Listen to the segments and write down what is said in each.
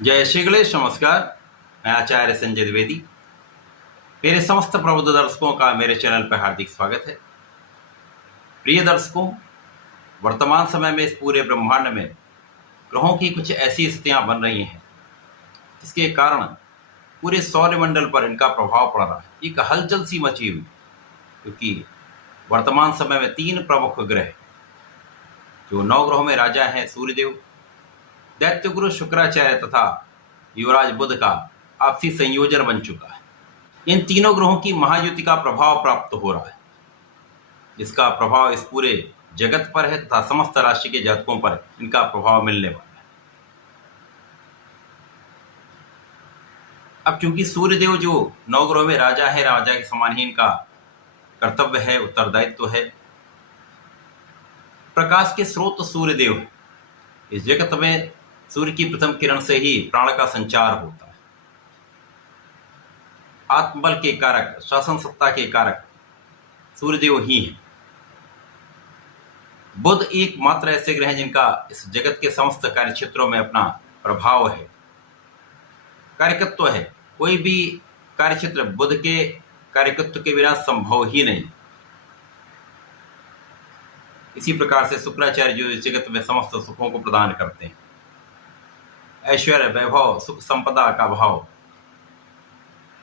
जय श्री गणेश। नमस्कार। मैं आचार्य संजय द्विवेदी। मेरे समस्त प्रबुद्ध दर्शकों का मेरे चैनल पर हार्दिक स्वागत है। प्रिय दर्शकों, वर्तमान समय में इस पूरे ब्रह्मांड में ग्रहों की कुछ ऐसी स्थितियां बन रही हैं जिसके कारण पूरे सौरमंडल पर इनका प्रभाव पड़ रहा है। एक हलचल सी मची हुई, क्योंकि वर्तमान समय में 3 प्रमुख ग्रह जो 9 ग्रहों में राजा हैं, सूर्यदेव, दैत्य गुरु शुक्राचार्य तथा युवराज बुध का आपसी संयोजन बन चुका है। इन तीनों ग्रहों की महायुति का प्रभाव प्राप्त हो रहा है, जिसका प्रभाव इस पूरे जगत पर है तथा समस्त राशि के जातकों पर इनका प्रभाव मिलने वाला है। अब क्योंकि सूर्यदेव जो 9 ग्रहों में राजा है, राजा के समान ही इनका कर्तव्य है, उत्तरदायित्व है। प्रकाश के स्रोत सूर्यदेव है। इस जगत में सूर्य की प्रथम किरण से ही प्राण का संचार होता है। आत्मबल के कारक, शासन सत्ता के कारक सूर्यदेव ही हैं। बुध एकमात्र ऐसे ग्रह हैं जिनका इस जगत के समस्त कार्य क्षेत्रों में अपना प्रभाव है, कार्यकत्व है। कोई भी कार्य क्षेत्र बुध के कार्यकत्व के बिना संभव ही नहीं। इसी प्रकार से शुक्राचार्य जो इस जगत में समस्त सुखों को प्रदान करते हैं, ऐश्वर्य, वैभव, सुख संपदा का भाव,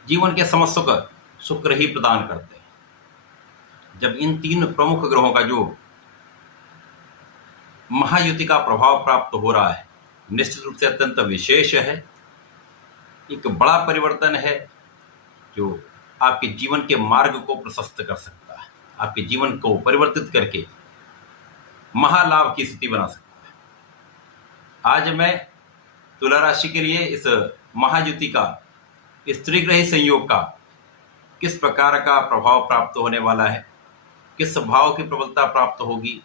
जीवन के समस्त सुख शुक्र ही प्रदान करते हैं। जब इन 3 प्रमुख ग्रहों का जो महायुति का प्रभाव प्राप्त हो रहा है, निश्चित रूप से अत्यंत विशेष है। एक बड़ा परिवर्तन है जो आपके जीवन के मार्ग को प्रशस्त कर सकता है, आपके जीवन को परिवर्तित करके महालाभ की स्थिति बना सकता है। आज मैं तुला राशि के लिए इस महायुति का, इस त्रिग्रही संयोग का किस प्रकार का प्रभाव प्राप्त होने वाला है, किस भाव की प्रबलता प्राप्त होगी,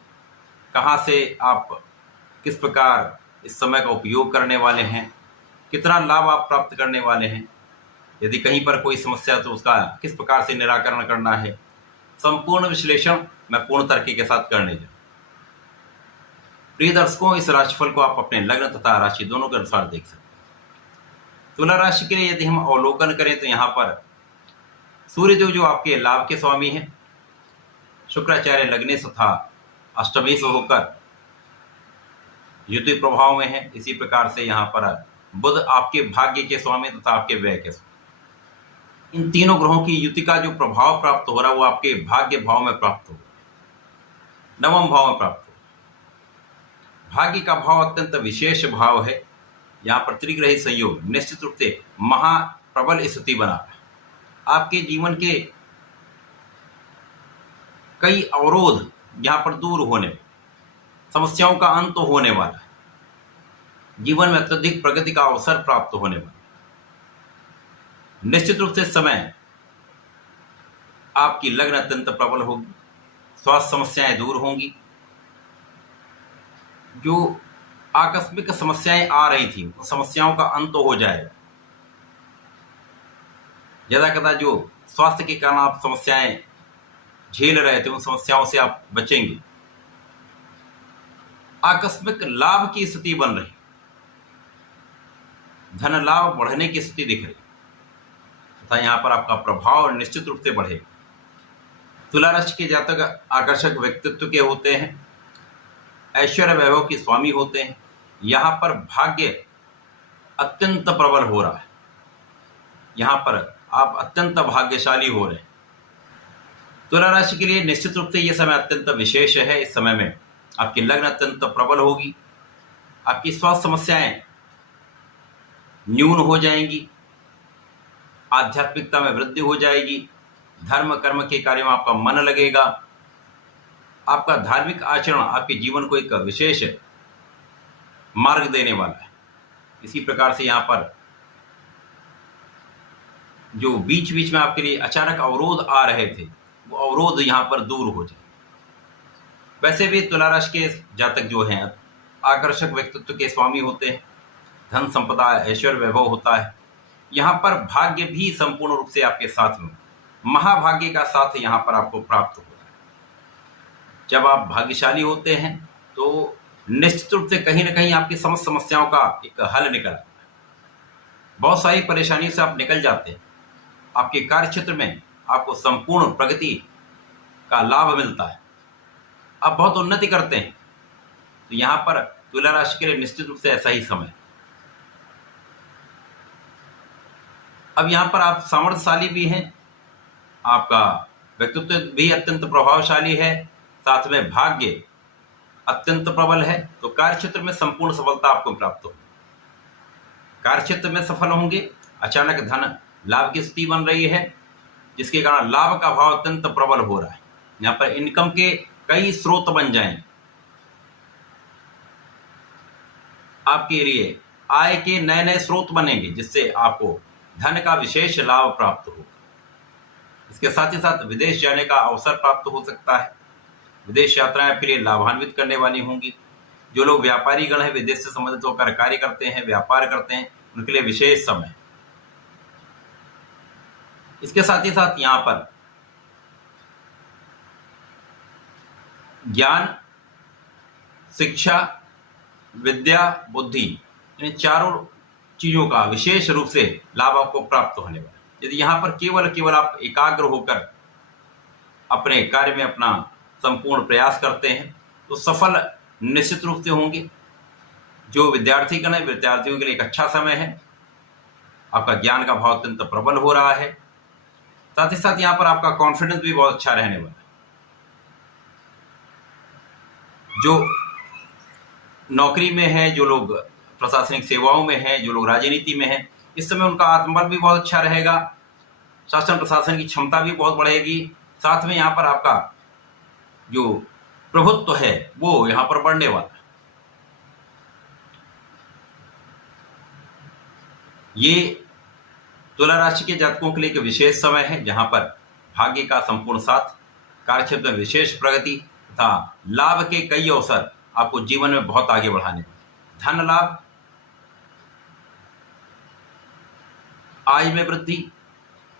कहाँ से आप किस प्रकार इस समय का उपयोग करने वाले हैं, कितना लाभ आप प्राप्त करने वाले हैं, यदि कहीं पर कोई समस्या तो उसका किस प्रकार से निराकरण करना है, संपूर्ण विश्लेषण मैं पूर्ण तरीके के साथ करने जा। प्रिय दर्शकों, इस राशिफल को आप अपने लग्न तथा राशि दोनों के अनुसार देख सकते हैं। तुला राशि के लिए यदि हम अवलोकन करें तो यहाँ पर सूर्यदेव जो आपके लाभ के स्वामी हैं, शुक्राचार्य लग्नेश तथा अष्टमेश होकर युति प्रभाव में है। इसी प्रकार से यहाँ पर बुध आपके भाग्य के स्वामी तथा आपके व्यय के स्वामी। इन तीनों ग्रहों की युति का जो प्रभाव प्राप्त हो रहा है वो आपके भाग्य भाव में प्राप्त हो रहा है, 9वें भाव में प्राप्त हो। भाग्य का भाव अत्यंत विशेष भाव है। यहाँ पर त्रिग्रही संयोग निश्चित रूप से महाप्रबल स्थिति बना है। आपके जीवन के कई अवरोध यहाँ पर दूर होने, समस्याओं का अंत होने वाला है, जीवन में अत्यधिक प्रगति का अवसर प्राप्त होने वाला। निश्चित रूप से समय आपकी लग्न अत्यंत प्रबल होगी, स्वास्थ्य समस्याएं दूर होंगी। जो आकस्मिक समस्याएं आ रही थी उन समस्याओं का अंत हो जाएगा। ज्यादा जो स्वास्थ्य के कारण आप समस्याएं झेल रहे थे उन समस्याओं से आप बचेंगे। आकस्मिक लाभ की स्थिति बन रही, धन लाभ बढ़ने की स्थिति दिख रही तथा यहाँ पर आपका प्रभाव निश्चित रूप से बढ़ेगा। तुला राशि के जातक आकर्षक व्यक्तित्व के होते हैं, ऐश्वर्य वैभव की स्वामी होते हैं। यहाँ पर भाग्य अत्यंत प्रबल हो रहा है, यहाँ पर आप अत्यंत भाग्यशाली हो रहे हैं। तुला राशि के लिए निश्चित रूप से यह समय अत्यंत विशेष है। इस समय में आपकी लग्न अत्यंत प्रबल होगी, आपकी स्वास्थ्य समस्याएं न्यून हो जाएंगी, आध्यात्मिकता में वृद्धि हो जाएगी, धर्म कर्म के कार्यों में आपका मन लगेगा, आपका धार्मिक आचरण आपके जीवन को एक विशेष मार्ग देने वाला है। इसी प्रकार से यहाँ पर जो बीच बीच में आपके लिए अचानक अवरोध आ रहे थे वो अवरोध यहाँ पर दूर हो जाए। वैसे भी तुला राशि के जातक जो हैं आकर्षक व्यक्तित्व के स्वामी होते हैं, धन संपदा ऐश्वर्य वैभव होता है। यहाँ पर भाग्य भी संपूर्ण रूप से आपके साथ में, महाभाग्य का साथ यहाँ पर आपको प्राप्त हो रहा है। जब आप भाग्यशाली होते हैं तो निश्चित रूप से कहीं ना कहीं आपकी समस्त समस्याओं का एक हल निकल आता है। बहुत सारी परेशानियों से आप निकल जाते हैं। आपके कार्य क्षेत्र में आपको संपूर्ण प्रगति का लाभ मिलता है, आप बहुत उन्नति करते हैं। तो यहाँ पर तुला राशि के लिए निश्चित रूप से ऐसा ही समय। अब यहाँ पर आप सामर्थ्यशाली भी हैं, आपका व्यक्तित्व भी अत्यंत प्रभावशाली है, साथ में भाग्य अत्यंत प्रबल है। तो कार्य क्षेत्र में संपूर्ण सफलता आपको प्राप्त होगी, कार्य क्षेत्र में सफल होंगे। अचानक धन लाभ की स्थिति बन रही है, जिसके कारण लाभ का भाव अत्यंत प्रबल हो रहा है। यहाँ पर इनकम के कई स्रोत बन जाएंगे, आपके लिए आय के नए नए स्रोत बनेंगे, जिससे आपको धन का विशेष लाभ प्राप्त होगा। इसके साथ ही साथ विदेश जाने का अवसर प्राप्त हो सकता है। विदेश यात्राएं आपके लिए लाभान्वित करने वाली होंगी। जो लोग व्यापारी गण हैं, विदेश से संबंधित होकर कार्य करते हैं, व्यापार करते हैं, उनके लिए विशेष समय। इसके साथ ही साथ यहाँ पर ज्ञान, शिक्षा, विद्या, बुद्धि, इन चारों चीजों का विशेष रूप से लाभ आपको प्राप्त होने वाला है। यदि यहाँ पर केवल आप एकाग्र होकर अपने कार्य में अपना संपूर्ण प्रयास करते हैं तो सफल निश्चित रूप से होंगे। जो विद्यार्थीगण है, विद्यार्थियों के लिए एक अच्छा समय है। आपका ज्ञान का भाव अत्यंत प्रबल हो रहा है, साथ ही साथ यहाँ पर आपका कॉन्फिडेंस भी बहुत अच्छा रहने वाला है। जो नौकरी में है, जो लोग प्रशासनिक सेवाओं में हैं, जो लोग राजनीति में हैं, इस समय उनका आत्मबल भी बहुत अच्छा रहेगा। शासन प्रशासन की क्षमता भी बहुत बढ़ेगी। साथ में यहाँ पर आपका जो प्रभुत्व है वो यहाँ पर बढ़ने वाला है। ये तुला राशि के जातकों के लिए एक विशेष समय है, जहां पर भाग्य का संपूर्ण साथ, कार्य क्षेत्र में विशेष प्रगति तथा लाभ के कई अवसर आपको जीवन में बहुत आगे बढ़ाने वाले। धन लाभ, आय में वृद्धि,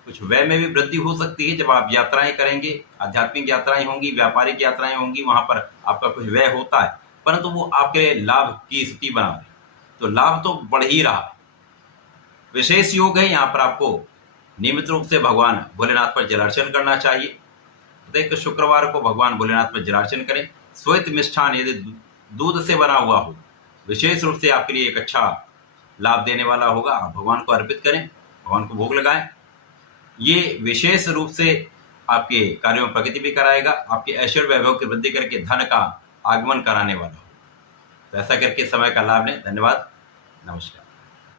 कुछ व्यय में भी वृद्धि हो सकती है। जब आप यात्राएं करेंगे, आध्यात्मिक यात्राएं होंगी, व्यापारिक यात्राएं होंगी, वहां पर आपका कुछ व्यय होता है, परंतु वो आपके लिए लाभ की स्थिति बना रहे, तो लाभ तो बढ़ ही रहा है। विशेष योग है। यहाँ पर आपको नियमित रूप से भगवान भोलेनाथ पर जलार्चन करना चाहिए। प्रत्येक शुक्रवार को भगवान भोलेनाथ पर जलार्चन करें। श्वेत मिष्ठान यदि दूध से बना हुआ हो, विशेष रूप से आपके लिए एक अच्छा लाभ देने वाला होगा। आप भगवान को अर्पित करें, भगवान को भोग लगाएं। ये विशेष रूप से आपके कार्यों में प्रगति भी कराएगा, आपके ऐश्वर्य वैभव की वृद्धि करके धन का आगमन कराने वाला हो। तो ऐसा करके समय का लाभ लें। धन्यवाद, नमस्कार।